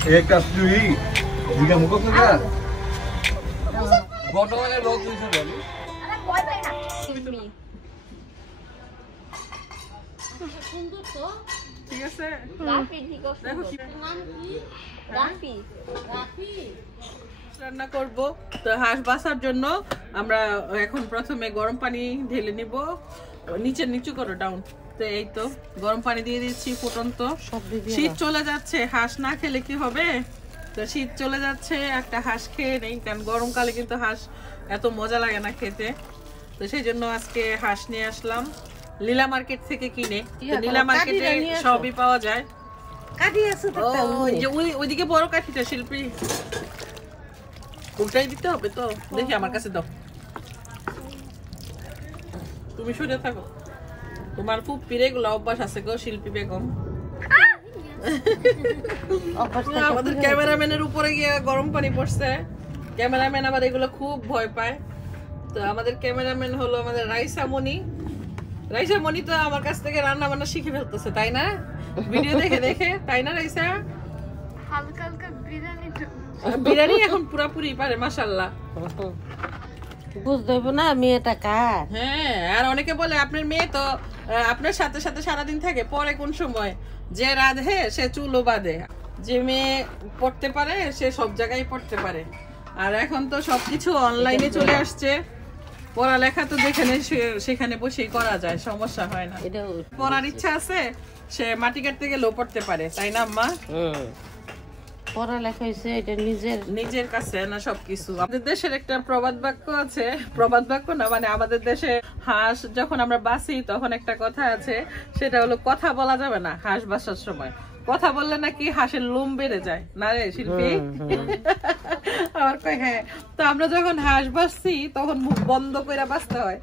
एक कस्तूरी दिखा मुको क्या फोटो वाले लोग तुझे बोली अरे कोई भाई ना सुंदर तो ঠিক আছে রাফি ঠিক আছে দেখো কি নাম কি রাফি রাফি রান্না করব তো হাঁস বাসার জন্য আমরা এখন প্রথমে গরম পানি ঢেলে নিব নিচে নিচু করো ডাউন তো এই তো গরম পানি দিয়ে দিচ্ছি ফুটন্ত শীত চলে যাচ্ছে হাঁস না খেলে কি হবে তো শীত চলে যাচ্ছে একটা হাঁস খেয়ে নেই কারণ গরমকালে কিন্তু হাঁস এত মজা লাগে না খেতে তো সেই জন্য আজকে হাঁস নিয়ে আসলাম লীলা মার্কেট থেকে কিনে তো লীলা মার্কেটে সবই পাওয়া যায় কাঠি আছে তো ওইদিকে বড় কাঠিটা শিল্পী উল্টাই দিতে হবে তো দেখি আমার কাছে দাও তুমি সরে থাকো তোমার খুব পিরেগুলো অভ্যাস আছে গো শিল্পী বেগম আমাদের ক্যামেরাম্যানের উপরে গিয়ে গরম পানি পড়ছে ক্যামেরাম্যান আবার এগুলো খুব ভয় পায় তো আমাদের ক্যামেরাম্যান হলো আমাদের রাইসা মনি তো আমার কাছ থেকে রান্না বান্না শিখে ফেলতেছে তাই না ভিডিও দেখে দেখে তাই না রাইসা হালকা হালকা বিরিয়ানি এখন পুরোপুরি পারে মাশাআল্লাহ বুঝতে হবে না মেয়েটা কার হ্যাঁ আর অনেকে বলে আপনার মেয়ে তো আপনার সাথে সাথে সারাদিন থাকে পরে কোন সময় যে রাধে সে চুলও বাঁধে যে মেয়ে পড়তে পারে সে সব জায়গায় পড়তে পারে আর এখন তো সবকিছু অনলাইনে চলে আসছে পড়ালেখা তো যেখানে সেখানে বসেই করা যায় সমস্যা হয় না পড়ার ইচ্ছা আছে সে মাটি কাটতে গেলেও পড়তে পারে তাই না আম্মা পড়ালেখা হয়েছে এটা নিজের কাছে না সবকিছু আমাদের দেশের একটা প্রবাদ বাক্য আছে প্রবাদ বাক্য না মানে আমাদের দেশে হাঁস যখন আমরা বাঁচি তখন একটা কথা আছে সেটা হলো কথা বলা যাবে না হাঁস বাসার সময় কথা বললে নাকি হাঁসের লোম বেড়ে যায় না রে শিল্পী আমার কই হ্যাঁ তো আমরা যখন হাঁস বাঁচছি তখন মুখ বন্ধ করে বাঁচতে হয়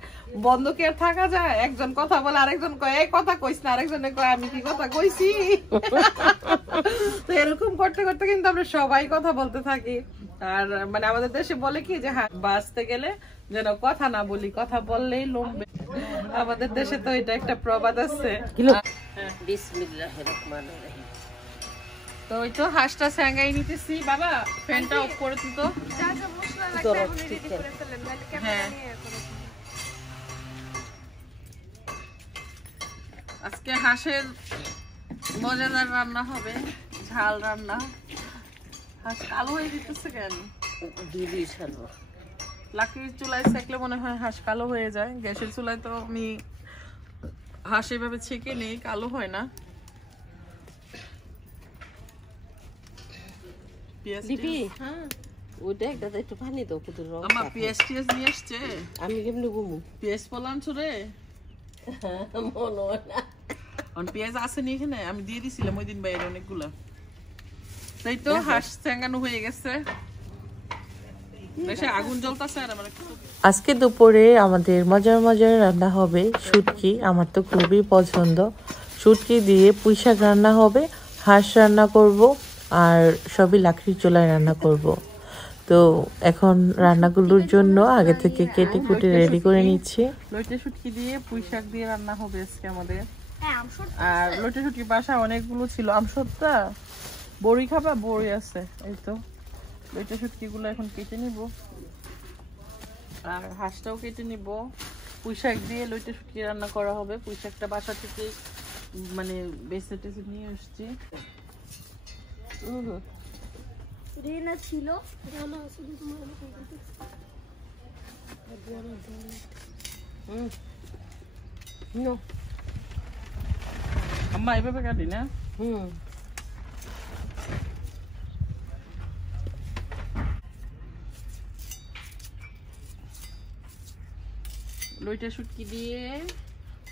বন্ধ কি আর থাকা যায় একজন কথা বলে আরেকজন কয় এই কথা কইস না আরেকজনে কয় আমি কি কথা কইছি তো এরকম করতে করতে কিন্তু আমরা সবাই কথা বলতে থাকি আর মানে আমাদের দেশে বলে কি যে হাঁস বাঁচতে গেলে যেন কথা না বলি কথা বললেই লোম আমাদের দেশে তো এটা একটা প্রবাদ আছে বিসমিল্লাহির রহমানির রহিম তো ওই তো হাঁসটা স্যাঙ্গাই নিতেছি বাবা ফ্যানটা অফ করে দিত যা যা মশলা লাগবে এখন রেডি করে ফেলেন নালে ক্যামেরা নিয়ে করো আজকে হাঁসের মজাদার রান্না হবে ঝাল রান্না হাঁস কালো হয়ে যেতেছে কেন দুধই ছাড়বো লাকড়ির চুলায় সেকলে মনে হয় হাঁস কালো হয়ে যায় গ্যাসের চুলায় তো আমি হাঁস এভাবে ছেঁকে নেই কালো হয় না ওইটা একটা একটু পানি দাও কুতুর রং আমার পেঁয়াজ নিয়ে আসছে আমি কেমনি ঘুমু পেঁয়াজ পলান রে মনে হয় না পেঁয়াজ আসেনি এখানে আমি দিয়ে দিছিলাম ওই দিন বাইরে অনেকগুলা তাই তো হাঁস স্যাঙ্গানো হয়ে গেছে আগুন জ্বলতেছে আর আমার আজকে দুপুরে আমাদের মজার মজার রান্না হবে শুটকি আমার তো খুবই পছন্দ শুটকি দিয়ে পুঁইশাক রান্না হবে হাঁস রান্না করব আর সবই লাকড়ির চুলায় রান্না করব তো এখন রান্নাগুলোর জন্য আগে থেকে কেটে কুটে রেডি করে নিচ্ছি লইটে শুটকি দিয়ে পুঁইশাক দিয়ে রান্না হবে আজকে আমাদের হ্যাঁ আমসর আর লইটে শুটকি বাসা অনেকগুলো ছিল আমসরটা বড়ি খাবা বড়ি আছে এই তো লইটে শুটকি গুলো এখন কেটে নিব আর হাঁসটাও কেটে নিব পুঁইশাক দিয়ে লইটে শুটকি রান্না করা হবে পুঁইশাকটা বাসা থেকে মানে বেছে টেছে নিয়ে আসছি রেনা ছিল আম্মা এভাবে কাটি না লইটা শুটকি দিয়ে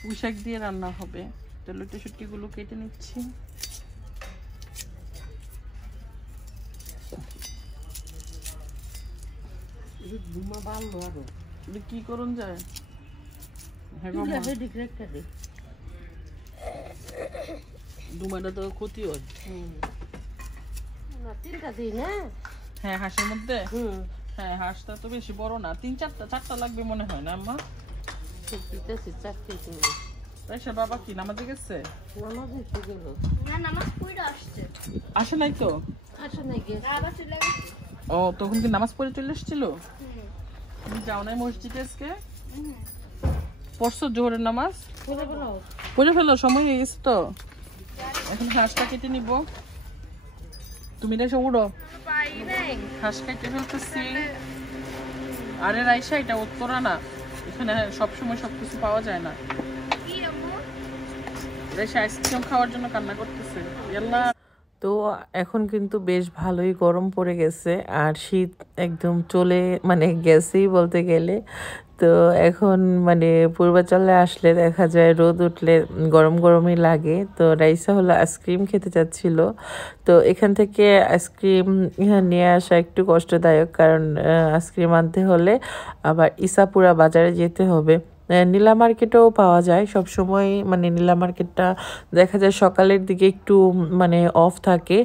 পুঁইশাক দিয়ে রান্না হবে তো লইটা শুটকি গুলো কেটে নিচ্ছি কি করুন যায় ডুমাটা তো ক্ষতি হয় হ্যাঁ হাঁসের মধ্যে হ্যাঁ হাঁসটা তো বেশি বড় না 3-4টা লাগবে মনে হয় না আম্মা রাইসা বাবা কি নামাজে গেছে না নামাজ পড়ে আসছে আসে নাই তো আসো নাই গিয়ে আবার চলে গেছে। ও তখন কি নামাজ পড়ে চলে এসেছিল? তুমি যাও নাই মসজিদে আজকে? পড়ছো জোহরের নামাজ? পড়ে ফেলো, সময় হয়ে গেছে তো। এখন হাঁসটা কেটে নিব। তুমি এসে উড়ো, পাই নাই। হাঁস কেটে ফেলতেছি। আরে রাইসা, এটা উত্তরা না, এখানে সবসময় সবকিছু পাওয়া যায় না। কি আম্মু? রাইসা আইসক্রিম খাওয়ার জন্য কান্না করতেছে। ইয়াল্লা। তো এখন কিন্তু বেশ ভালোই গরম পড়ে গেছে আর শীত একদম চলে মানে গেছেই বলতে গেলে। তো এখন মানে পূর্বাচলে আসলে দেখা যায় রোদ উঠলে গরম গরমই লাগে। তো রাইসা হলো আইসক্রিম খেতে চাচ্ছিল। তো এখান থেকে আইসক্রিম নিয়ে আসা একটু কষ্টদায়ক, কারণ আইসক্রিম আনতে হলে আবার ইসাপুরা বাজারে যেতে হবে। নীলা মার্কেটেও পাওয়া যায় সব সময়, মানে নীলা মার্কেটটা দেখা যায় সকালের দিকে একটু মানে অফ থাকে,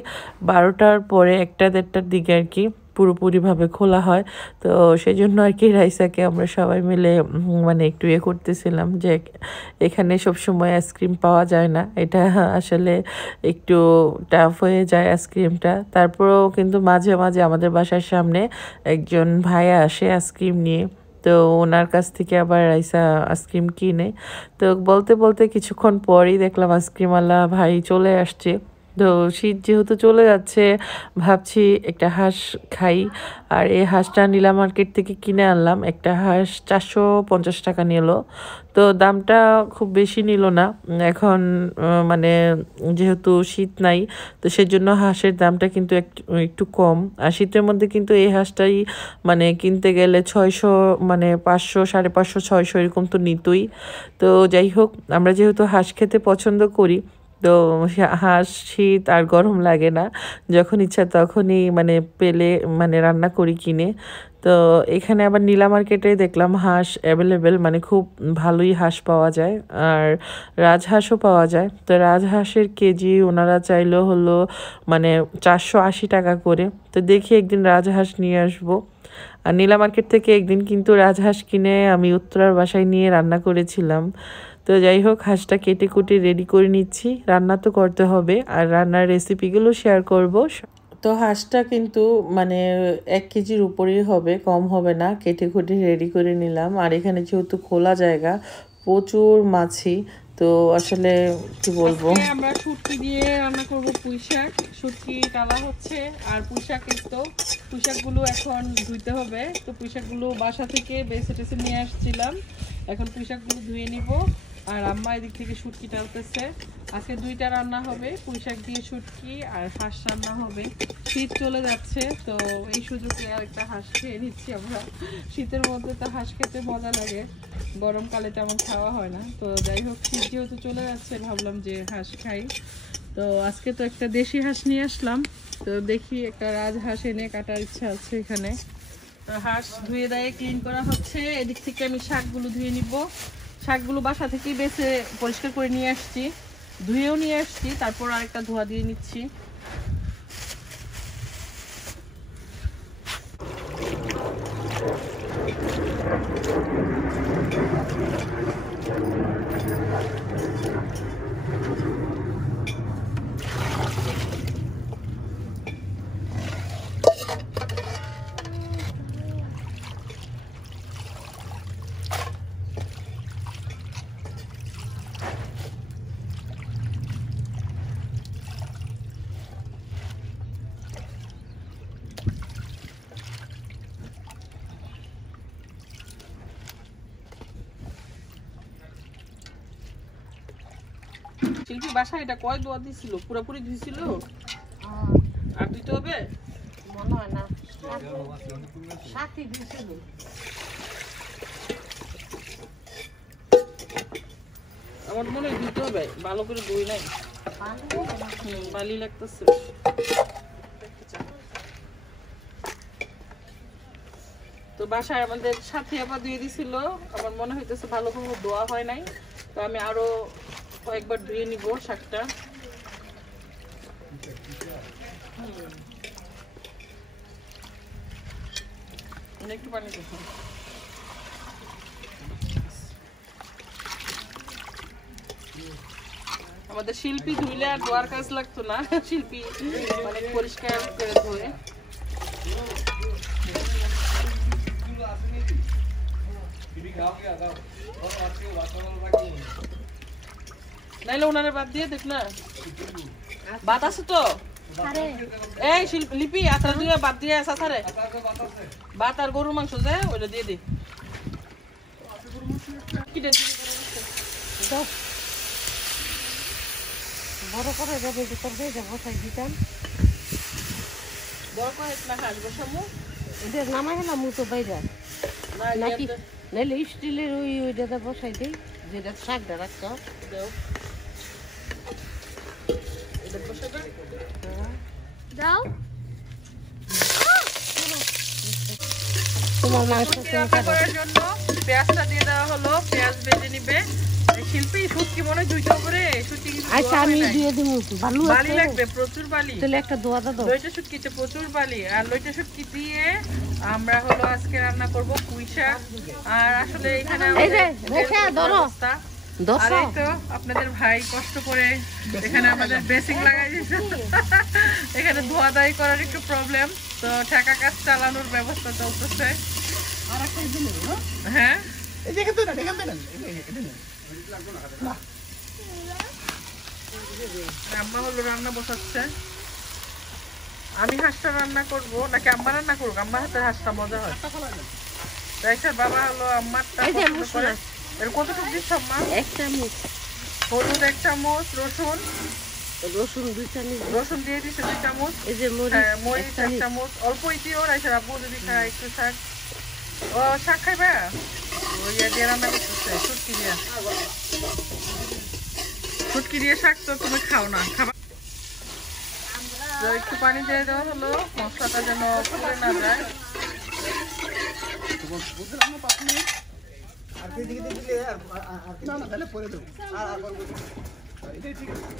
12টার পরে 1টা-1.5টার দিকে আর কি পুরোপুরিভাবে খোলা হয়। তো সেই জন্য আর কি রাইসাকে আমরা সবাই মিলে মানে একটু করতেছিলাম যে এখানে সব সময় আইসক্রিম পাওয়া যায় না, এটা আসলে একটু টাফ হয়ে যায় আইসক্রিমটা। তারপরেও কিন্তু মাঝে মাঝে আমাদের বাসার সামনে একজন ভাইয়া আসে আইসক্রিম নিয়ে, তো ওনার কাছ থেকে আবার রাইসা আইসক্রিম কিনে। তো বলতে বলতে কিছুক্ষণ পরেই দেখলাম আইসক্রিমওয়ালা ভাই চলে আসছে। তো শীত যেহেতু চলে যাচ্ছে, ভাবছি একটা হাঁস খাই। আর এই হাঁসটা নীলা মার্কেট থেকে কিনে আনলাম। একটা হাঁস 450 টাকা নিল। তো দামটা খুব বেশি নিল না। এখন মানে যেহেতু শীত নাই, তো সেজন্য হাঁসের দামটা কিন্তু একটু কম। আর শীতের মধ্যে কিন্তু এই হাঁসটাই মানে কিনতে গেলে 600, মানে 500, 550, 600 এরকম তো নিতই। তো যাই হোক, আমরা যেহেতু হাঁস খেতে পছন্দ করি, তো হাঁস শীত আর গরম লাগে না, যখন ইচ্ছা তখনই মানে পেলে মানে রান্না করি কিনে। তো এখানে আবার নীলা মার্কেটে দেখলাম হাঁস অ্যাভেলেবেল, মানে খুব ভালোই হাঁস পাওয়া যায়, আর রাজহাঁসও পাওয়া যায়। তো রাজহাঁসের কেজি ওনারা চাইলো হলো মানে 480 টাকা করে। তো দেখি একদিন রাজহাঁস নিয়ে আসবো। আর নীলা মার্কেট থেকে একদিন কিন্তু রাজহাঁস কিনে আমি উত্তরার বাসায় নিয়ে রান্না করেছিলাম। তো যাই হোক, হাঁসটা কেটে কুটে রেডি করে নিচ্ছি, রান্না তো করতে হবে, আর রান্নার রেসিপিগুলো শেয়ার করব। তো হাঁসটা কিন্তু মানে 1 কেজির উপরেই হবে, কম হবে না। কেটে কুটে রেডি করে নিলাম। আর এখানে যেহেতু খোলা জায়গা, প্রচুর মাছি, তো আসলে কি বলবো। আজকে আমরা শুটকি দিয়ে রান্না করব পুঁই শাক। শুটকি কালা হচ্ছে, আর পুঁই শাক তো পুঁই শাকগুলো এখন ধুইতে হবে। তো পুঁই শাকগুলো বাসা থেকে বেছে টেছে নিয়ে আসছিলাম, এখন পুঁই শাকগুলো ধুয়ে নিব। আর আম্মা এদিক থেকে শুটকি টালতেছে। আজকে 2টা রান্না হবে, পুঁই শাক দিয়ে শুটকি আর হাঁস রান্না হবে। শীত চলে যাচ্ছে, তো এই সুযোগে আর একটা হাঁস খেয়ে নিচ্ছি আমরা। শীতের মধ্যে তো হাঁস খেতে মজা লাগে, গরমকালে তেমন খাওয়া হয় না। তো যাই হোক, শীত যেহেতু চলে যাচ্ছে, ভাবলাম যে হাঁস খাই। তো আজকে তো একটা দেশি হাঁস নিয়ে আসলাম, তো দেখি একটা রাজহাঁস এনে কাটার ইচ্ছা আছে এখানে। তো হাঁস ধুয়ে দিয়ে ক্লিন করা হচ্ছে। এদিক থেকে আমি শাকগুলো ধুয়ে নিব। শাকগুলো বাসা থেকেই বেছে পরিষ্কার করে নিয়ে আসছি, ধুয়েও নিয়ে আসছি, তারপর আরেকটা ধোয়া দিয়ে নিচ্ছি। শিল্পী বাসায় এটা কয় দোয়া দিছিল? পুরোপুরি ধুইছিল? আর ধুইতে হবে? মনে হয় না, সাথী দিয়েছিল। আমার মনে হয় ধুইতে হবে, ভালো করে ধুই নাই, বালি লাগতেছে। তো বাসায় আমাদের সাথে আবার ধুয়ে দিছিল, আমার মনে হইতেছে ভালো করে ধোয়া হয় নাই। তো আমি আরো কয়েকবার ধুয়ে নিব শাকটা। একটু পানি দেখো। আমাদের শিল্পী ধুইলে আর ধোয়ার কাজ লাগতো না, শিল্পী অনেক পরিষ্কার করে ধোয়ে। নাইলে ওনারে বাদ দিয়ে দেখ না, বাদ আছে তো। এই লিপি আচার দিয়ে বাদ দিয়ে সাথে ভাত আর গরুর মাংস যে ওইটা দিয়ে দি। বড় করে যাবে তরকারি বসাই দিতাম। বড় করে না খাস বসামু এটা নামাই হলাম মুতো বাইরা নাকি নাইলে স্টিলের ওইটা বসাই দিই, যেটা শাকটা রাখতো। দাও তোমার মাংস রান্না করার জন্য পেঁয়াজটা দিয়ে দেওয়া হলো, পেঁয়াজ ভেজে নিবে। শিল্পী শুটকি মনে দুইটা করে শুটকি কিছু আচ্ছা আমি দিয়ে দিব। বালু বালি লাগবে, প্রচুর বালি। তাহলে একটা দোয়া দাও। লইটা শুটকিতে প্রচুর বালি, আর লইটা শুটকি দিয়ে আমরা হলো আজকে রান্না করব পুঁই শাক। আর আসলে এখানে আর এই তো আপনাদের ভাই কষ্ট করে এখানে আমাদের বেসিং লাগাই দিয়েছে। এখানে ধোয়া দাই করার একটু প্রবলেম, তো ঠেকা কাজ চালানোর ব্যবস্থা চলতেছে। হ্যাঁ আম্মা হলো রান্না বসাচ্ছে। আমি হাঁসটা রান্না করব নাকি আম্মা রান্না করবো? আম্মার হাতের হাঁসটা মজা হয়। রাইসার বাবা হলো আম্মারটা পছন্দ করে। এর কতটুকু দিচ্ছ আম্মা? 1 চামচ হলুদ, 1 চামচ রসুন, রসুন 2 চামচ, রসুন দিয়ে দিচ্ছে 2 চামচ, এই যে মরিচ 1 চামচ, অল্পই দিও। রাইসার আব্বু যদি খায় একটু শাক, ও শাক খাইবা, ওই দিয়ে রান্না করতেছে শুটকি দিয়ে। শুটকি দিয়ে শাক তো তুমি খাও না, খাবা। তো একটু পানি দিয়ে দেওয়া হলো মশলাটা যেন পুড়ে না যায়।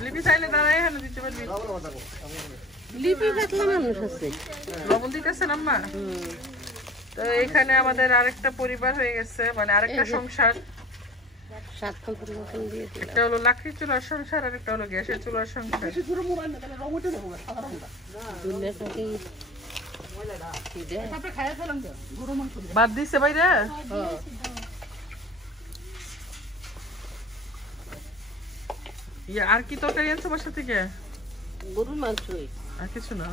লিপি চাইলে দাঁড়াই এখানে দিতে পারবি। লিপি পাতলা মানুষ আছে। লবণ দিতেছেন আম্মা? তো এখানে আমাদের আরেকটা পরিবার হয়ে গেছে, মানে আরেকটা সংসার। 7 কাপড় মতন দিয়ে দিলাম। একটা হলো লাকড়ির চুলার সংসার, আর একটা হলো গ্যাসের চুলার সংসার। দুনিয়া থেকে বাদ দিছে বাইরে। আর কি তরকারি আনছো বাসা থেকে? গরুর মাংসই আর কিছু না?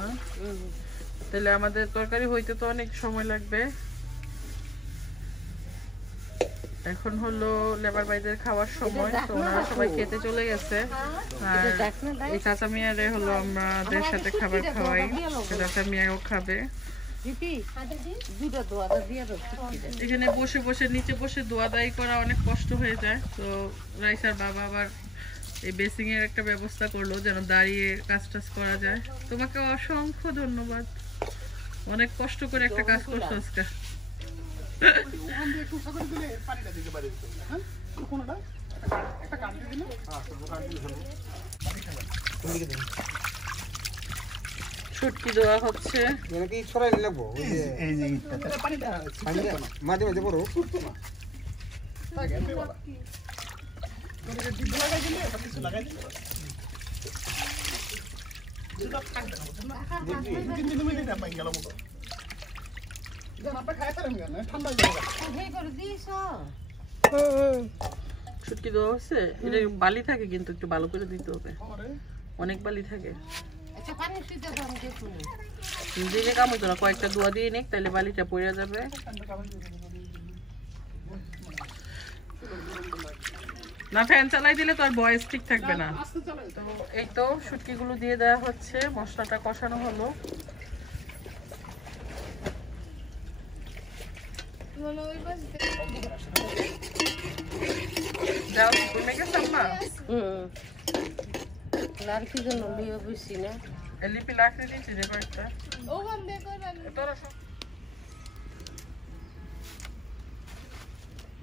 তাহলে আমাদের তরকারি হইতে তো অনেক সময় লাগবে। এখন হলো লেবার ভাইদের খাওয়ার সময়, তো ওনারা সবাই খেতে চলে গেছে। আর এই চাচা মিয়ারে হলো আমাদের সাথে খাবার খাওয়াই, চাচা মিয়াও খাবে। এখানে বসে বসে নিচে বসে দোয়া দায়ী করা অনেক কষ্ট হয়ে যায়। তো রাইসার বাবা আবার এই বেসিং এর একটা ব্যবস্থা করলো যেন দাঁড়িয়ে কাজ টাজ করা যায়। তোমাকে অসংখ্য ধন্যবাদ, অনেক কষ্ট করে একটা কাজ করছো আজকে। শুটকি দেওয়া হচ্ছে। মাঝে মাঝে বড় শুটকি দেওয়া হচ্ছে। এটা বালি থাকে কিন্তু একটু ভালো করে দিতে হবে, অনেক বালি থাকে। দিনে কাম হইতো না, কয়েকটা দোয়া দিয়ে নিক তাহলে বালিটা পড়ে যাবে। না ফ্যান চালাই দিলে তো আর ভয়েস ঠিক থাকবে না। তো এই তো শুটকিগুলো দিয়ে দেওয়া হচ্ছে, মশলাটা কষানো হলো। যাও তুমি গেছ আম্মা? লাড়কি জন্য লিয়ে বসি না। লিপি লাকড়ি দিয়েছি যে কয়েকটা।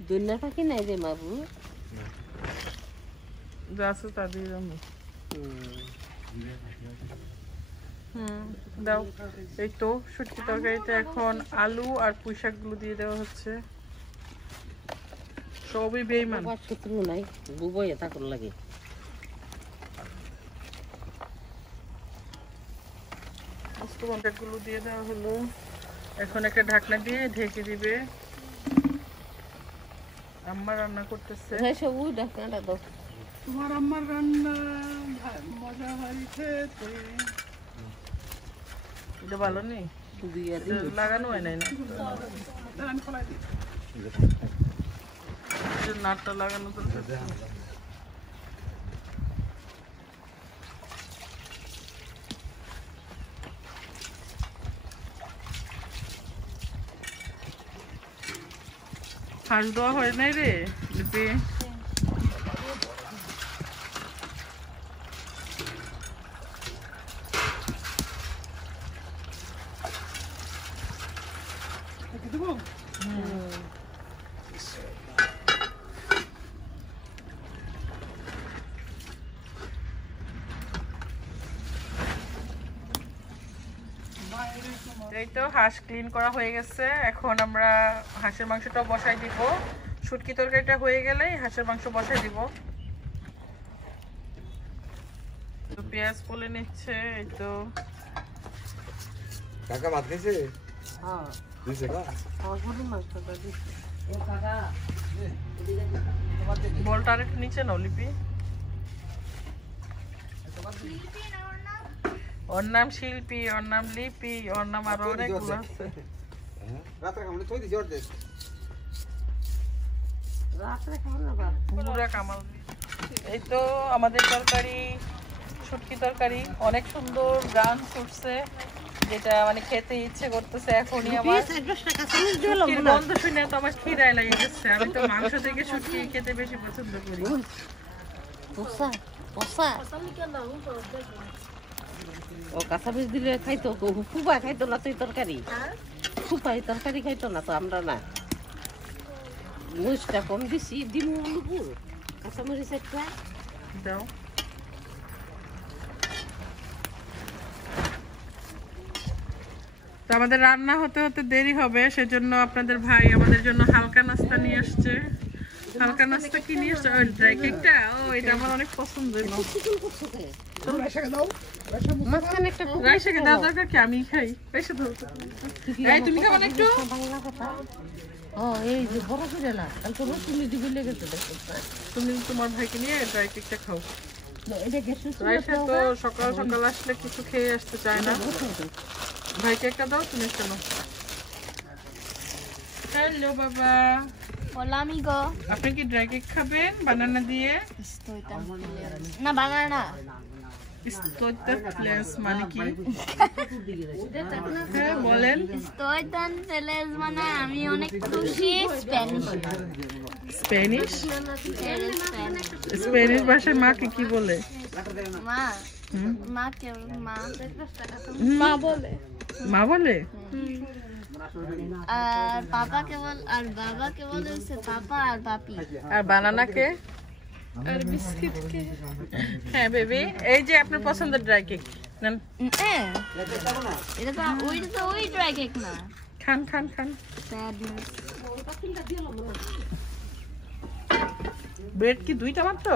দুনিয়া পাখি নাই রে বাবু। যা আছে তা দিয়ে যাবো। দাও। এই তো শুটকি তরকারিতে এখন আলু আর পুঁই শাকগুলো দিয়ে দেওয়া হচ্ছে। সবই বেইমান। শত্রু নাই, বুবই এটা কর লাগে। টমেটোগুলো দিয়ে দেওয়া হলো। এখন একটা ঢাকনা দিয়ে ঢেকে দিবে। আম্মা রান্না করতেছে। সব ওই ঢাকনাটা দাও। তোমার আম্মার রান্না মজা হয় খেতে। এটা ভালো নেই, লাগানো হয় নাই না, নাটটা লাগানো চলতেছে। হাঁস দেওয়া হয় নাই রে লিপি। এই তো হাঁস ক্লিন করা হয়ে গেছে। এখন আমরা হাঁসের মাংসটা বসাই দিব। শুটকি তরকারিটা হয়ে গেলেই হাঁসের মাংস বসাই দিব। তো পেঁয়াজ পলে নিচ্ছে। এই তো কাকা ভাত খাইছে? হ্যাঁ দিছে না? মাংসটা দিচ্ছি। বলটা আর একটু নিচে নাও লিপি। ওর নাম শিল্পী, ওর নাম লিপি, ওর নাম আরো অনেকগুলো আছে। রাতে কামড়ে থই দিছি ওর দে। রাত্রে খাবো না বা পুরা কামাল। এই তো আমাদের তরকারি, শুটকি তরকারি অনেক সুন্দর গান ছুটছে, যেটা মানে খেতে ইচ্ছে করতেছে এখনই আমার। শুটকির গন্ধ শুনে তো আমার খিদায় লেগে গেছে। আমি তো মাংস থেকে শুটকি খেতে বেশি পছন্দ করি। পোষা পোষা ও কাঁচা বীজ দিলে খাইতো, ফুপা খাইতো না তুই তরকারি, ফুপাই তরকারি খাইতো না তো আমরা না। মরিচটা কম দিছি, ডিম আলু কাঁচা মরিচ একটা দাও। তো আমাদের রান্না হতে হতে দেরি হবে, সেজন্য আপনাদের ভাই আমাদের জন্য হালকা নাস্তা নিয়ে আসছে। হালকা নাস্তা কি নিয়ে আসছে? ড্রাই কেকটা। ও এটা আমার অনেক পছন্দ। রাইসাকে দাও দরকার কি, আমি খাই। রাইসা দাও। এই তুমি খাবে না একটু? বাংলা কথা। ও এই যে বড় করে না, কালকে রসুন দিবি লেগেছে দেখো। তুমি তোমার ভাইকে নিয়ে ড্রাই কেকটা খাও। এটা গ্যাস রাইসা তো সকাল সকাল আসলে কিছু খেয়ে আসতে চায় না। ভাইকে একটা দাও, তুমি একটা নাও। হ্যালো বাবা। Hola amigo. আপনি কি ড্রাই কেক খাবেন বানানা দিয়ে? Estoy tan una banana. Place মানে কি? হ্যাঁ বলেন। Estoy tan feliz মানে আমি অনেক খুশি। স্প্যানিশ। স্প্যানিশ? স্প্যানিশ ভাষায় মাকে কি বলে? মা। মা বলে। মা বলে? আর বাবাকে বলে হচ্ছে পাপা আর পাপি। আর বানানাকে? আর বিস্কিটকে? হ্যাঁ বেবি, এই যে আপনার পছন্দের ড্রাই কেক নেন। এটা তো ওই ড্রাই কেক না। খান খান খান। ব্রেড কি দুইটা মাত্র?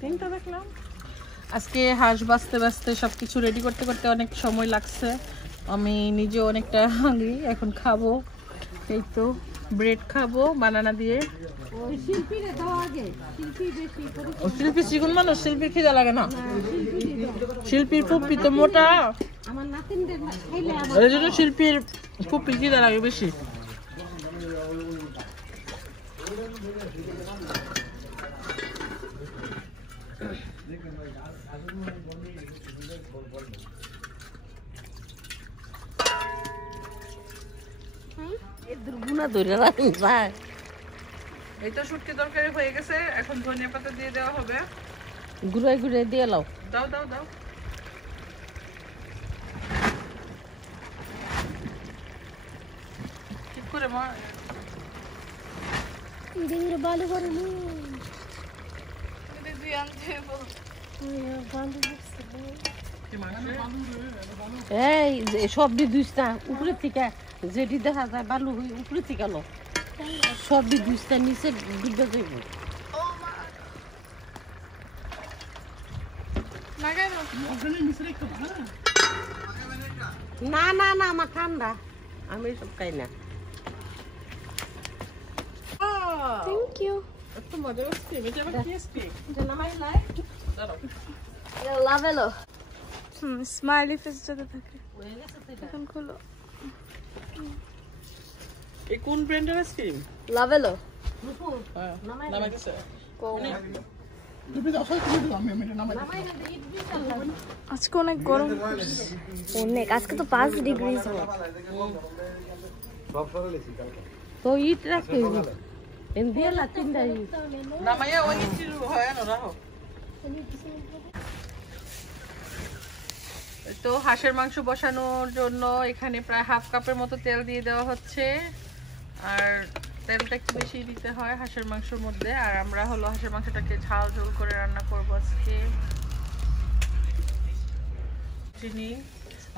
তিনটা দেখলাম। আজকে হাঁস বাঁচতে বাঁচতে সবকিছু রেডি করতে করতে অনেক সময় লাগছে। আমি নিজে অনেকটা হাঙ্গরি, এখন খাবো। এই তো ব্রেড খাবো বানানা দিয়ে। শিল্পী চিকন মানুষ, শিল্পীর খিদা লাগে না। শিল্পীর ফুপি তো মোটা, এই জন্য শিল্পীর ফুপির খিদা লাগে বেশি। এই তো শুটকি তরকারি হয়ে গেছে, এখন ধনিয়া পাতা দিয়ে দেওয়া হবে। ঘুরাই ঘুরাই দিয়ে লাও। দাও দাও দাও। ঠিক করে মা। ভালো করে এই যে সব দুইস না উপরে থেকে, যেটি দেখা যায় বালু হয়ে উপরে থেকে লো, সব দুইসটা নিচে ডুবে যাইব। লাগাই দাও। না না না আমার ঠান্ডা আমি সব খাই না Thank you. এত মজা হচ্ছে এটা আবার ক্রিসপি লাভেলো স্মাইলি ফেস যাতে থাকে এখন খুলো এই কোন ব্র্যান্ডের আইসক্রিম লাভেলো হ্যাঁ নামাই দিছে আজকে অনেক গরম অনেক আজকে তো 5 ডিগ্রি সব সরলেছি কালকে তো ইট রাখতে দিয়ে তিনটা নামাইয়া ওই চিরু হয় না রাখো তো হাঁসের মাংস বসানোর জন্য এখানে প্রায় হাফ কাপের মতো তেল দিয়ে দেওয়া হচ্ছে আর তেলটা একটু বেশি দিতে হয় হাঁসের মাংসের মধ্যে আর আমরা হলো হাঁসের মাংসটাকে ঝাল ঝোল করে রান্না করব আজকে চিনি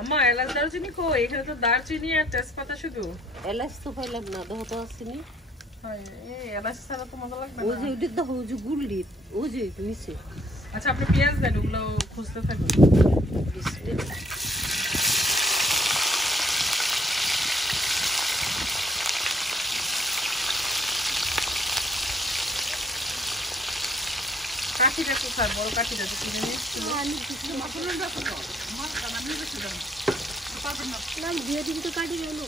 আম্মা এলাচ দারচিনি কো এখানে তো দারচিনি আর তেজপাতা শুধু এলাচ তো পাইলাম না দেখো তো আসেনি এই এলাচ ছাড়া তো মজা লাগবে ওই না যে ওটা দেখো ওই যে গুল্লি ওই যে নিচে আচ্ছা আপনি পেঁয়াজ দেন ওগুলো খুঁজতে থাকুন বিসমিল্লাহ কাঠিটা কোথায় বড় কাঠিটা তো কিনে নিয়ে দিয়ে দিন তো কাটি গেল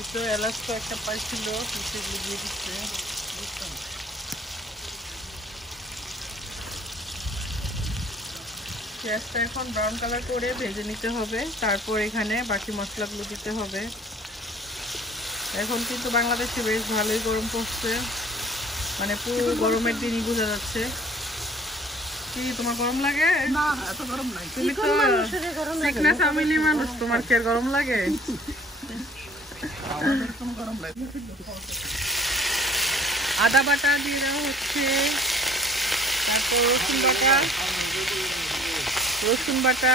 একটু এলাচ তো একটা পাইছিল সেগুলো দিয়ে দিচ্ছে পেঁয়াজটা এখন ব্রাউন কালার করে ভেজে নিতে হবে তারপর এখানে বাকি মশলাগুলো দিতে হবে এখন কিন্তু বাংলাদেশে বেশ ভালোই গরম পড়ছে মানে পুরো গরমের দিনই বোঝা যাচ্ছে কি তোমার গরম লাগে না এত গরম নাই তুমি তো সিকনেস ফ্যামিলি মানুষ তোমার কি আর গরম লাগে আদা বাটা দিয়ে দেওয়া হচ্ছে তারপর রসুন বাটা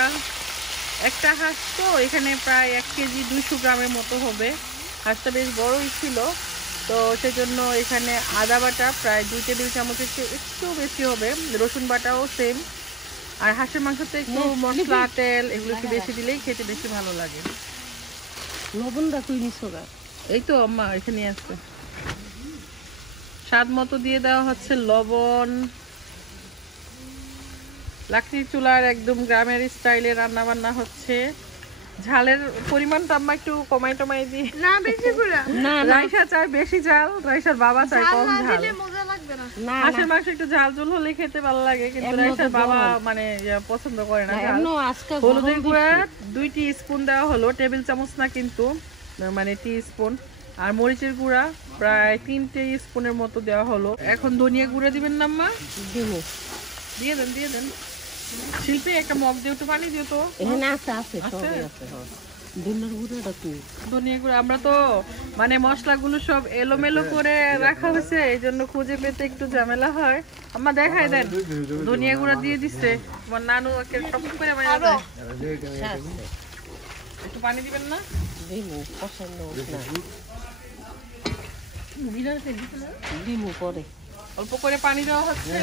একটা হাঁস তো এখানে প্রায় 1 কেজি 200 গ্রামের মতো হবে হাঁসটা বেশ বড়ই ছিল তো সেজন্য এখানে আদা বাটা প্রায় 2 টেবিল চামচের চেয়ে একটু বেশি হবে রসুন বাটাও সেম আর হাঁসের মাংসতে একটু মশলা তেল এগুলো একটু বেশি দিলেই খেতে বেশি ভালো লাগে লবণটা তুই নিছো না এই তো আম্মা এখানে আছে স্বাদ মতো দিয়ে দেওয়া হচ্ছে লবণ লাকড়ির চুলার একদম গ্রামের স্টাইলে রান্না বান্না হচ্ছে ঝালের পরিমাণটা আম্মা একটু কমাই টমাই দিই না বেশি করে না রাইসা চায় বেশি ঝাল রাইসার বাবা চায় কম ঝাল দিলে মজা লাগবে না না হাঁসের মাংস একটু ঝাল ঝোল হলে খেতে ভালো লাগে কিন্তু এমনি রাইসার তো বাবা গরম। মানে পছন্দ করে না ঝাল এমনও আজকে হলুদের গুঁড়া 2 টিস্পুন দেওয়া হলো টেবিল চামচ না কিন্তু মানে টিস্পুন আর মরিচের গুঁড়া প্রায় 3 টিস্পুনের মতো দেওয়া হলো এখন ধনিয়া গুঁড়া দিবেন না আম্মা দিমু দিয়ে দেন শিল্পী একটা মগ দিয়ে একটু পানি দিও তো এখানে আছে আছে? সবই আছে দিনের গুঁড়োটা তুই ধনিয়া গুঁড়া আমরা তো মানে মশলাগুলো সব এলোমেলো করে রাখা হয়েছে এই জন্য খুঁজে পেতে একটু ঝামেলা হয় আম্মা দেখাই দেন ধনিয়া গুঁড়া দিয়ে দিচ্ছে আমার নানু একে টপ করে মাইরা দেয় একটু পানি দিবেন না দিমু পছন্দ না দিমু পরে অল্প করে পানি দেওয়া হচ্ছে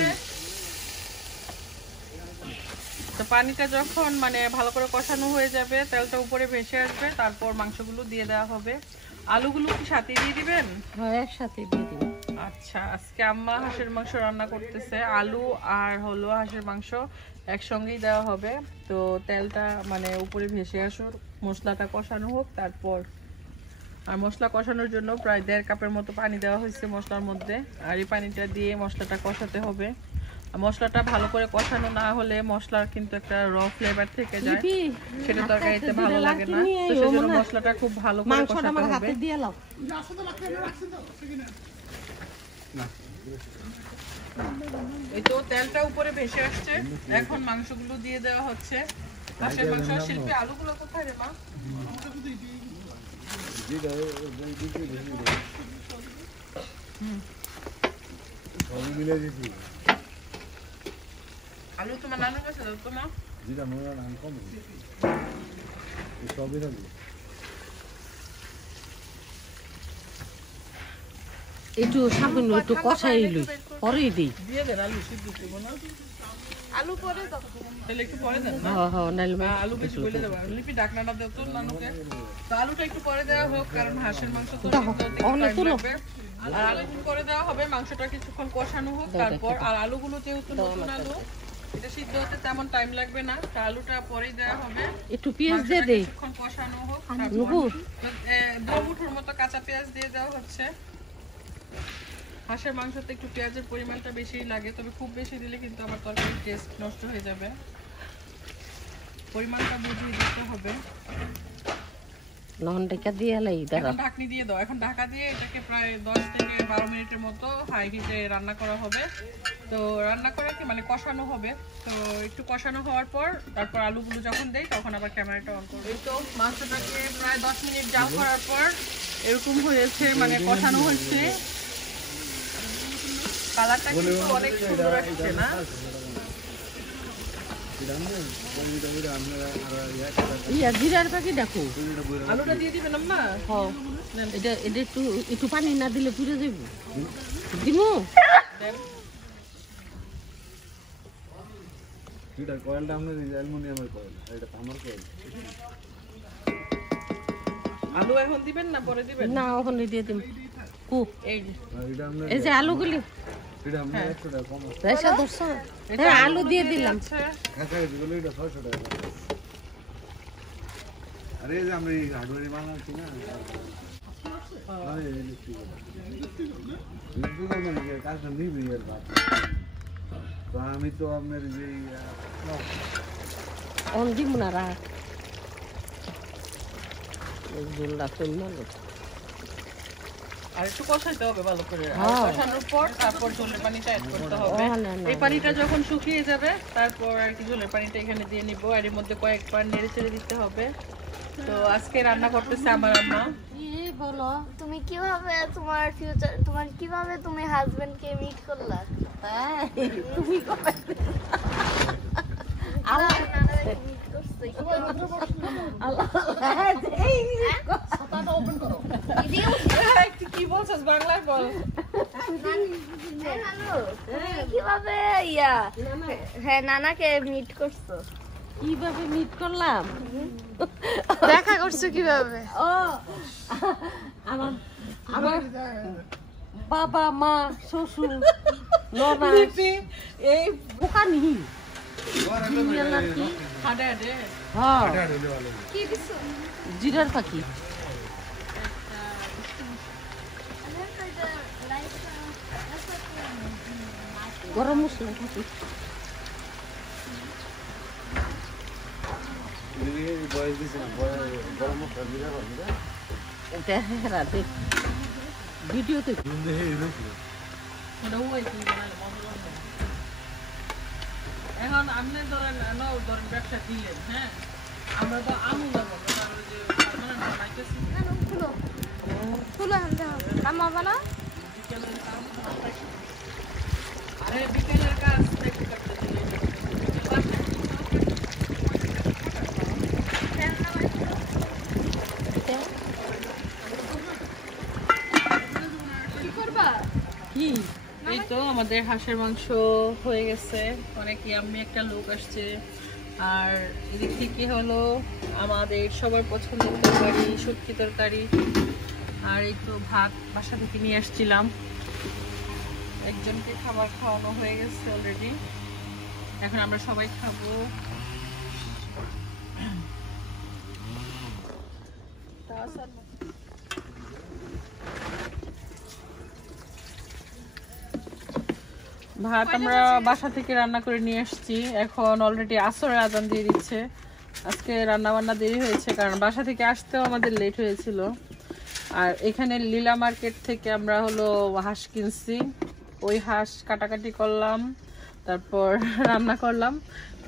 তো পানিটা যখন মানে ভালো করে কষানো হয়ে যাবে তেলটা উপরে ভেসে আসবে তারপর মাংসগুলো দিয়ে দেওয়া হবে আলুগুলো কি সাথে দিয়ে দিবেন হ্যাঁ একসাথে দিয়ে দিব আচ্ছা আজকে আম্মা হাঁসের মাংস রান্না করতেছে আলু আর হলো হাঁসের মাংস একসঙ্গেই দেওয়া হবে তো তেলটা মানে উপরে ভেসে আসুক মশলাটা কষানো হোক তারপর আর মশলা কষানোর জন্য প্রায় 1.5 কাপের মতো পানি দেওয়া হয়েছে মশলার মধ্যে আর এই পানিটা দিয়ে মশলাটা কষাতে হবে মশলাটা ভালো করে কষানো না হলে মশলার কিন্তু একটা র ফ্লেভার থেকে যায় সেটা তরকারিতে ভালো লাগে না তো সেজন্য মশলাটা খুব ভালো করে মাংসটা কষাতে আমার হবে হাতে দিয়ে লাও এই তো তেলটা উপরে ভেসে আসছে এখন মাংসগুলো দিয়ে দেওয়া হচ্ছে হাঁসের মাংস শিল্পী আলুগুলো কোথায় রে মা আলু তোমার নানুর কাছে দাও তো মা যেটা মনে নাম কম সবই থাকবে একটু সামান্য একটু কষাই লই পরেই দিই। দিয়ে দেন আলু সিদ্ধ করব না আলু পরে দাও তাহলে একটু পরে দেন না হ্যাঁ হ্যাঁ নাইলে আলু বেশি বলে দেব লিপি ঢাকনাটা দাও তো নানুকে তো আলুটা একটু পরে দেওয়া হোক কারণ হাঁসের মাংস তো অনেক তুলো আর আলু পরে দেওয়া হবে মাংসটা কিছুক্ষণ কষানো হোক তারপর আর আলুগুলো যেহেতু নতুন আলু এটা সিদ্ধ হতে তেমন টাইম লাগবে না তা আলুটা পরেই দেওয়া হবে একটু পেঁয়াজ দিয়ে দেই কিছুক্ষণ কষানো হোক নুপুর দু মুঠোর মতো কাঁচা পেঁয়াজ দিয়ে দেওয়া হচ্ছে হাঁসের মাংসতে একটু পেঁয়াজের পরিমাণটা বেশি লাগে তবে খুব বেশি দিলে কিন্তু আমার তরকারির টেস্ট নষ্ট হয়ে যাবে পরিমাণটা বুঝিয়ে দিতে হবে নহনটা দিয়ে লাই দাঁড়া এখন ঢাকনি দিয়ে দাও এখন ঢাকা দিয়ে এটাকে প্রায় 10 থেকে 12 মিনিটের মতো হাই হিটে রান্না করা হবে তো রান্না করে কি মানে কষানো হবে তো একটু কষানো হওয়ার পর তারপর আলুগুলো যখন দেই তখন আবার ক্যামেরাটা অন করব এই তো মাংসটাকে প্রায় 10 মিনিট জাল করার পর এরকম হয়েছে মানে কষানো হচ্ছে কালারটা কিন্তু অনেক সুন্দর আসছে না ইয়া জিরার পাখি দেখো আলুটা দিয়ে দিবেন আম্মা হ্যাঁ এটা এটা একটু একটু পানি না দিলে পুড়ে যাবে দিমু এটা কয়েলটা আমরা অ্যালুমিনিয়ামের কয়েল এটা তামার কয়েল আলু এখন দিবেন না পরে দিবেন না ওখানে দিয়ে দিম কু এই এটা আমরা এই যে আলুগুলি এটা আমরা 100 টাকা কম রেশা দর্শ হ্যাঁ আলু দিয়ে দিলাম কাঁচা দিলে এটা 600 টাকা আরে যে আমরা এই হার্ডওয়্যারে বানাচ্ছি না আরে ইলেকট্রিক মানে কাজটা নিবি এর বাদ তো আমি তো আপনার যে অন দিম না রাখ জুলটা কইলো আর একটু কষাইতে হবে ভালো করে আর হ্যাঁ। কষানোর পর তারপর ঝোলের পানিটা অ্যাড করতে হবে ও, না, না, এই পানিটা যখন শুকিয়ে যাবে তারপর আর কি ঝোলের পানিটা এখানে দিয়ে নিব আর এর মধ্যে কয়েকবার নেড়ে চেড়ে দিতে হবে তো আজকে রান্না করতেছে আমার আম্মা এই বলো তুমি কিভাবে তুমি হাজবেন্ডকে মিট করলা তুমি কবে আল্লাহ নানাকে মিট করছে কি বলছিস বাংলায় বল কিভাবে হ্যাঁ নানাকে মিট করছো কিভাবে মিট করলাম দেখা করছো কিভাবে ও আমার আমার বাবা মা শ্বশুর ননা এই ওখানি হাডে হাডে হ্যাঁ ভালো কি দিছো জিরার পাখি গরম মশলা পাখি বয়স দিছে না গরম মশলা দিলে হবে না রাতে ভিডিওতে ওটা ওই তুমি বানালে মজা লাগবে এখন আপনি ধরেন ব্যবসা দিলেন হ্যাঁ আমরা তো আমু যাবো মানে বানাইতেছি খুলো আম্মা বানা আরে বিকেলের কাজ দেখতে করতেছি কি এই তো আমাদের হাঁসের মাংস হয়ে গেছে অনেক ইয়াম্মি একটা লুক আসছে আর এদিক থেকে হলো আমাদের সবার পছন্দের তরকারি শুটকি তরকারি আর এই তো ভাত বাসা থেকে নিয়ে আসছিলাম একজনকে খাবার খাওয়ানো হয়ে গেছে অলরেডি এখন আমরা সবাই খাবো ভাত আমরা বাসা থেকে রান্না করে নিয়ে আসছি এখন অলরেডি আসরের আজান দিয়ে দিচ্ছে আজকে রান্না বান্না দেরি হয়েছে কারণ বাসা থেকে আসতেও আমাদের লেট হয়েছিল আর এখানে লীলা মার্কেট থেকে আমরা হলো হাঁস কিনছি ওই হাঁস কাটাকাটি করলাম তারপর রান্না করলাম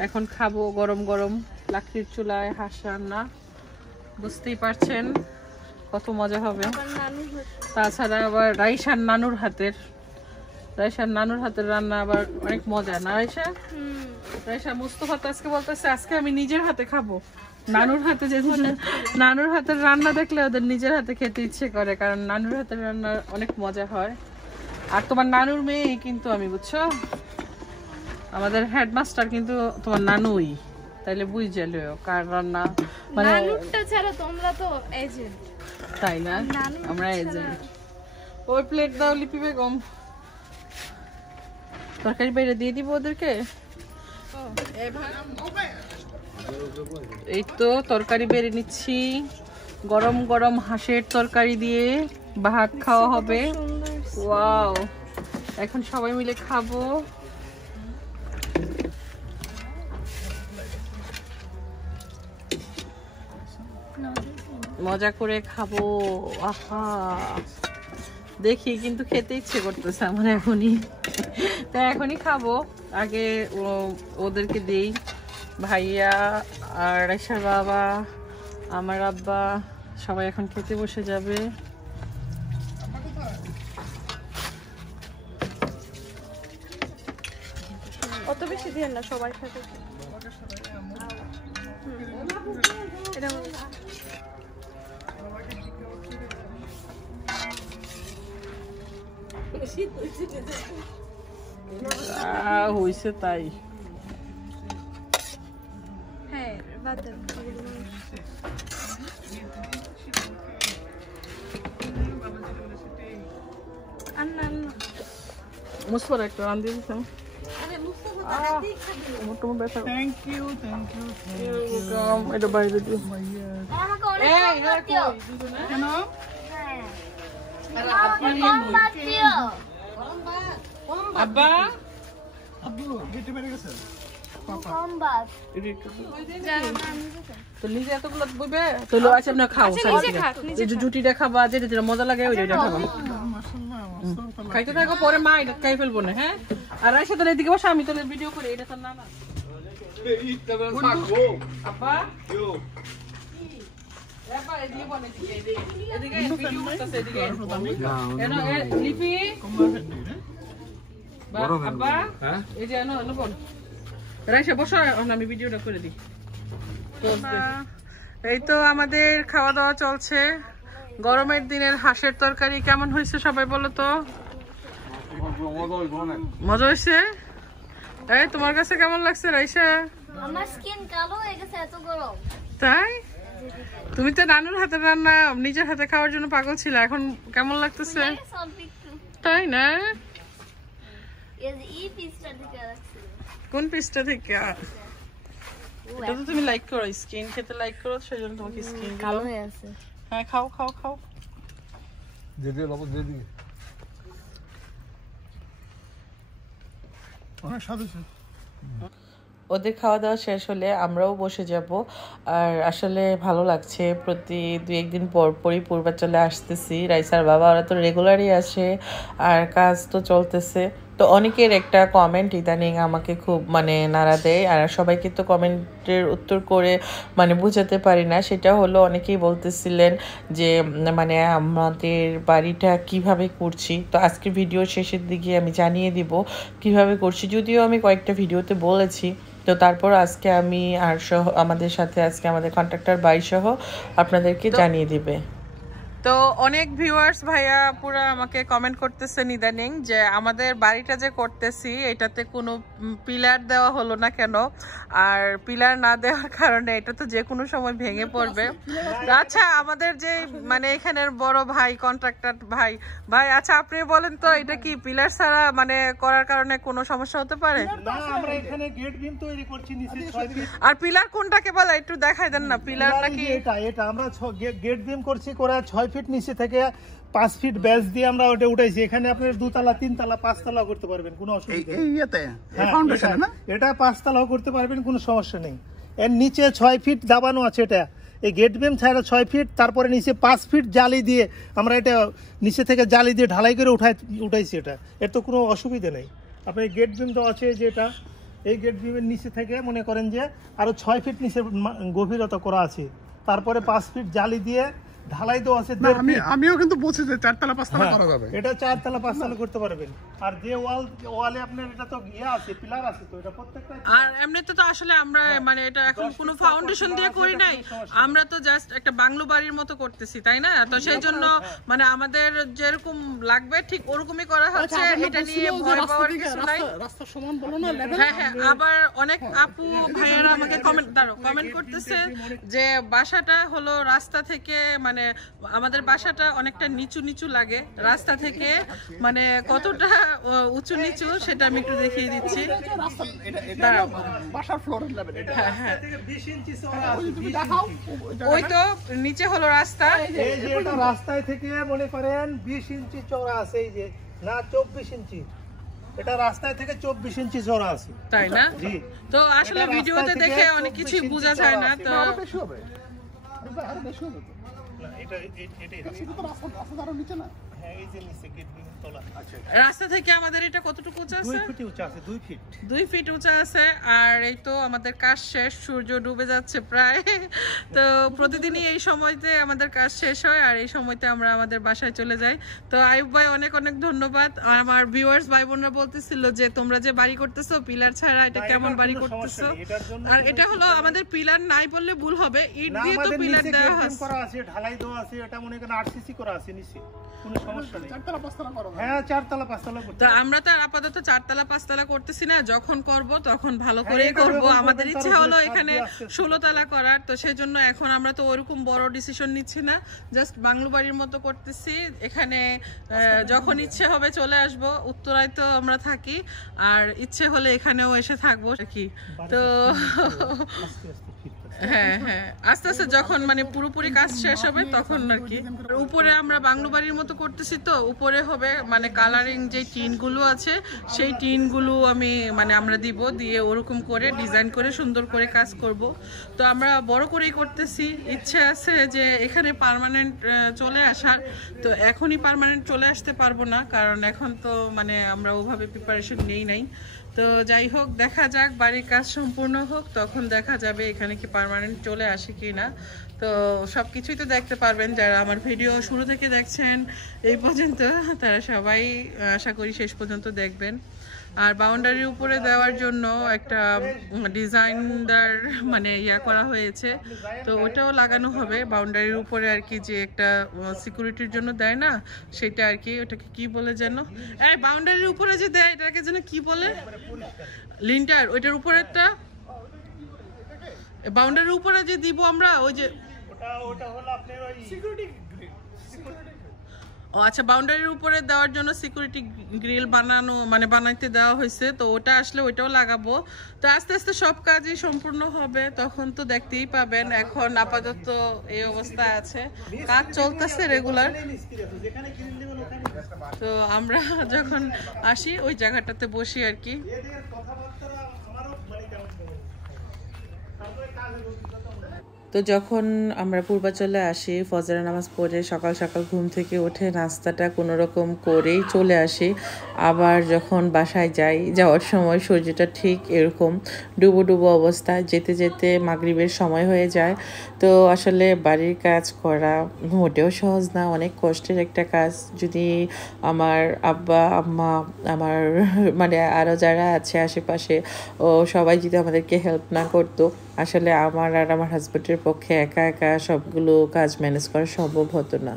এখন খাবো গরম গরম লাকড়ির চুলায় হাঁস রান্না বুঝতেই পারছেন কত মজা হবে তাছাড়া আবার রাইসার নানুর হাতের রান্না আবার অনেক মজা না রাইসা মুস্তফা তো আজকে বলতেছে আজকে আমি নিজের হাতে খাবো নানুর হাতে নানুর হাতের রান্না দেখলে ওদের নিজের হাতে খেতে ইচ্ছে করে কারণ নানুর হাতের রান্না অনেক মজা হয় আর তোমার নানুর মেয়ে কিন্তু আমি, বুঝছো, আমাদের হেডমাস্টার কিন্তু তোমার নানুই, তাইলে বুঝে লিও কার রান্না। মানে নানুরটা ছাড়া তোমরা তো এজেন্ট, তাই না? আমরা এজেন্ট। ওই প্লেট দাও লিপি বেগম, তরকারি বাইরে দিয়ে দিব ওদেরকে। এই তো তরকারি বেড়ে নিচ্ছি, গরম গরম হাঁসের তরকারি দিয়ে ভাত খাওয়া হবে। ওয়াও, এখন সবাই মিলে খাবো। মজা করে খাবো। আহা, দেখি কিন্তু খেতে ইচ্ছে করতেছে আমার এখনই, তাই এখনই খাবো। আগে ওদেরকে দেই, ভাইয়া আর রাইসার বাবা, আমার আব্বা, সবাই এখন খেতে বসে যাবে। অত বেশি দিয়ে না, সবাই খাবে। হইছে তাই। হ্যাঁ, বাদ দেন। মুসফর একটা রান দিয়ে দিতাম। এটা বাইরে দিও। আব্বা নিজে এতগুলো বইবে তো আছে আপনার খাও, জুটিটা খাবা, যেটা যেটা মজা লাগে ওইটা খাবা। খাইতে থাকো, পরে মা এটা খাই ফেলবো না। হ্যাঁ, আর রাইসা তোর এদিকে বসে, আমি তোর ভিডিও করি। এটা তোর নানা আব্বা, আমি ভিডিওটা করে দিই। এই তো আমাদের খাওয়া দাওয়া চলছে। গরমের দিনের হাঁসের তরকারি কেমন হয়েছে সবাই বলো তো? মজা হয়েছে? এই তোমার কাছে কেমন লাগছে রাইসা? আমার স্কিন কালো হয়ে গেছে, এত গরম। তাই? তুমি তো নানুর হাতের রান্না নিজের হাতে খাওয়ার জন্য পাগল ছিল, এখন কেমন লাগতেছে? তাই না? কোন পিসটা থেকে? এটা তো তুমি লাইক করো, স্কিন খেতে লাইক করো, সেজন্য তোমাকে স্কিন কালো হয়ে আছে। হ্যাঁ, খাও খাও খাও। দিদি বাবু দিদি অনেক স্বাদ হয়েছে। ওদের খাওয়া দাওয়া শেষ হলে আমরাও বসে যাব। আর আসলে ভালো লাগছে, প্রতি 2-1 দিন পর পরই পূর্বাচলে আসতেছি। রাইসার বাবা ওরা তো রেগুলারই আসে, আর কাজ তো চলতেছে। তো অনেকের একটা কমেন্ট ইদানিং আমাকে খুব মানে নাড়া দেয়, আর সবাইকে তো কমেন্টের উত্তর করে মানে বুঝাতে পারি না। সেটা হলো, অনেকেই বলতেছিলেন যে মানে আমাদের বাড়িটা কিভাবে করছি। তো আজকের ভিডিও শেষের দিকে আমি জানিয়ে দিব কিভাবে করছি, যদিও আমি কয়েকটা ভিডিওতে বলেছি। তো তারপর আজকে আমি আর সহ আমাদের সাথে আজকে আমাদের কন্ট্রাক্টর ভাই সহ আপনাদেরকে জানিয়ে দিবে। তো অনেক ভিউয়ার্স ভাইয়া পুরা আমাকে কমেন্ট করতেছেন ইদানিং যে আমাদের বাড়িটা যে করতেছি এটাতে কোনো পিলার দেওয়া হলো না কেন, আর পিলার না দেওয়ার কারণে এটা তো যে কোনো সময় ভেঙে পড়বে। আচ্ছা, আমাদের যে মানে এখানের বড় ভাই কন্ট্রাক্টর ভাই আচ্ছা আপনি বলেন তো, এটা কি পিলার ছাড়া মানে করার কারণে কোনো সমস্যা হতে পারে? না, আমরা এখানে গেট বিম তৈরি করছি নিচে 6 ফিট। আর পিলার কোনটাকে বলে একটু দেখাই দেন না। পিলার নাকি এটা আমরা গেট বিম করছি, করে 6 ফিট নিচে থেকে 5 ফিট বেস দিয়ে আমরা ওটা উঠাইছি। এখানে আপনার 2 তলা 3 তলা 5 তলা করতে পারবেন, কোনো অসুবিধা নেই। এটা 5 তলাও করতে পারবেন, কোনো সমস্যা নেই। এর নিচে 6 ফিট দাবানো আছে। এটা এই গেট বিম ছাড়া 6 ফিট, তারপরে নিচে 5 ফিট জালি দিয়ে আমরা এটা নিচে থেকে জালি দিয়ে ঢালাই করে উঠাইছি। এটা এর তো কোনো অসুবিধা নেই। আপনার গেট বিম তো আছে, যেটা এই গেট বিমের নিচে থেকে মনে করেন যে আরো 6 ফিট নিচে গভীরতা করা আছে, তারপরে 5 ফিট জালি দিয়ে ঢালাই তো আছে না, আমিও কিন্তু বলছি যে 4 তলা 5 তলা করা যাবে। এটা 4 তলা 5 তলা করতে পারবেন। আর যে ওয়ালে আপনার এটা তো ইয়া আছে, পিলার আছে, তো এটা প্রত্যেকটা। আর এমনিতে তো আসলে আমরা মানে এটা এখন কোনো ফাউন্ডেশন দিয়ে করি নাই, আমরা তো জাস্ট একটা বাংলো বাড়ির মতো করতেছি, তাই না? তো সেই জন্য মানে আমাদের যেরকম লাগবে ঠিক ওরকমই করা হচ্ছে। এটা নিয়ে ভয় পাওয়ার কিছু নাই। রাস্তা সমান বলো না, লেভেল। হ্যাঁ, আবার অনেক আপু ভাইয়ারা আমাকে কমেন্ট করতেছে যে বাসাটা হলো রাস্তা থেকে, মানে আমাদের বাসাটা অনেকটা নিচু নিচু লাগে রাস্তা থেকে, মানে কতটা উঁচু নিচু সেটা আমি একটু দেখিয়ে দিচ্ছি। বাসার ফ্লোরের লেভেল এটা। হ্যাঁ, 20 ইঞ্চি চওড়া আছে। তুমি দেখাও ওই তো নিচে হলো রাস্তা। এই যে এটা রাস্তায় থেকে মনে করেন 20 ইঞ্চি চওড়া আছে, এই যে না 24 ইঞ্চি, এটা রাস্তায় থেকে 24 ইঞ্চি চওড়া আছে, তাই না? জি। তো আসলে ভিডিওতে দেখে অনেক কিছুই বোঝা যায় না। তো আরো বেশি হবে, আরো বেশি হবে তো। না, এটাই হবে। সেটা তো রাস্তা আরো নিচে না। হ্যাঁ, এই যে নিচে গেট বিম তোলা। আচ্ছা, রাস্তা থেকে আমাদের এটা কতটুকু উঁচু 2 আছে? ফিট উঁচা আছে, 2 ফিট। 2 ফিট উঁচা আছে। আর এই তো আমাদের কাজ শেষ, সূর্য ডুবে যাচ্ছে প্রায়। তো প্রতিদিনই এই সময়তে আমাদের কাজ শেষ হয়, আর এই সময়তে আমরা আমাদের বাসায় চলে যাই। তো আয়ুব ভাই অনেক অনেক ধন্যবাদ। আর আমার ভিউয়ার্স ভাই বোনরা বলতেছিল যে তোমরা যে বাড়ি করতেছো পিলার ছাড়া, এটা কেমন বাড়ি করতেছো? আর এটা হলো আমাদের পিলার নাই বললে ভুল হবে, ইট দিয়ে তো পিলার দেওয়া আছে, করা আছে, ঢালাই দেওয়া আছে, এটা মনে করেন আরসিসি করা আছে নিচে, কোনো সমস্যা নেই। 4 তলা 5 তলা করো। হ্যাঁ, 4 তলা 5 তলা করতে। তো আমরা তো আর আপাতত 4 তলা 5 তলা করতেছি না, যখন করব তখন ভালো করেই করব। আমাদের ইচ্ছা হলো এখানে 16 তলা করার, তো সেজন্য এখন আমরা তো ওরকম বড় ডিসিশন নিচ্ছি না, জাস্ট বাংলো বাড়ির মতো করতেছি। এখানে যখন ইচ্ছে হবে চলে আসব, উত্তরায় তো আমরা থাকি, আর ইচ্ছে হলে এখানেও এসে থাকবো আর কি। তো হ্যাঁ, আস্তে আস্তে যখন মানে পুরোপুরি কাজ শেষ হবে তখন আর কি। উপরে আমরা বাংলো বাড়ির মতো করতেছি, তো উপরে হবে মানে কালারিং যে টিনগুলো আছে সেই টিনগুলো আমরা দিব, দিয়ে ওরকম করে ডিজাইন করে সুন্দর করে কাজ করব। তো আমরা বড় করেই করতেছি, ইচ্ছে আছে যে এখানে পার্মানেন্ট চলে আসার। তো এখনই পার্মানেন্ট চলে আসতে পারবো না, কারণ এখন তো মানে আমরা ওভাবে প্রিপারেশন নেই নাই। তো যাই হোক, দেখা যাক, বাড়ির কাজ সম্পূর্ণ হোক, তখন দেখা যাবে এখানে কি পার্মানেন্ট চলে আসে কি না। তো সব কিছুই তো দেখতে পারবেন যারা আমার ভিডিও শুরু থেকে দেখছেন এই পর্যন্ত, তারা সবাই আশা করি শেষ পর্যন্ত দেখবেন। আর বাউন্ডারির উপরে দেওয়ার জন্য একটা ডিজাইনদার মানে করা হয়েছে, তো ওটাও লাগানো হবে বাউন্ডারির উপরে আর কি, যে একটা সিকিউরিটির জন্য দেয় না সেটা আর কি, ওটাকে কি বলে যেন, এই বাউন্ডারির উপরে যে দেয় এটাকে যেন কি বলে, লিন্টার, ওইটার উপরে একটা বাউন্ডারির উপরে যে দিব আমরা, ওই যে ওটা হলো আপনার ওই সিকিউরিটি গ্রিল। ও আচ্ছা, বাউন্ডারির উপরে দেওয়ার জন্য সিকিউরিটি গ্রিল বানাইতে দেওয়া হয়েছে, তো ওটা আসলে ওইটাও লাগাবো। তো আস্তে আস্তে সব কাজই সম্পূর্ণ হবে, তখন তো দেখতেই পাবেন। এখন আপাতত এই অবস্থায় আছে, কাজ চলতেছে রেগুলার। তো আমরা যখন আসি ওই জায়গাটাতে বসি আর কি। তো যখন আমরা পূর্বাচলে আসি, ফজরের নামাজ পড়ে সকাল সকাল ঘুম থেকে উঠে নাস্তাটা কোনো রকম করেই চলে আসি। আবার যখন বাসায় যাওয়ার সময় সূর্যটা ঠিক এরকম ডুবো ডুবো অবস্থায়, যেতে যেতে মাগরিবের সময় হয়ে যায়। তো আসলে বাড়ির কাজ করা মোটেও সহজ না, অনেক কষ্টের একটা কাজ। যদি আমার আব্বা আম্মা, আমার মানে আরও যারা আছে আশেপাশে, ও সবাই যদি আমাদেরকে হেল্প না করতো, আসলে আমার আর আমার হাজব্যান্ডের পক্ষে একা একা সবগুলো কাজ ম্যানেজ করা সম্ভব হতো না।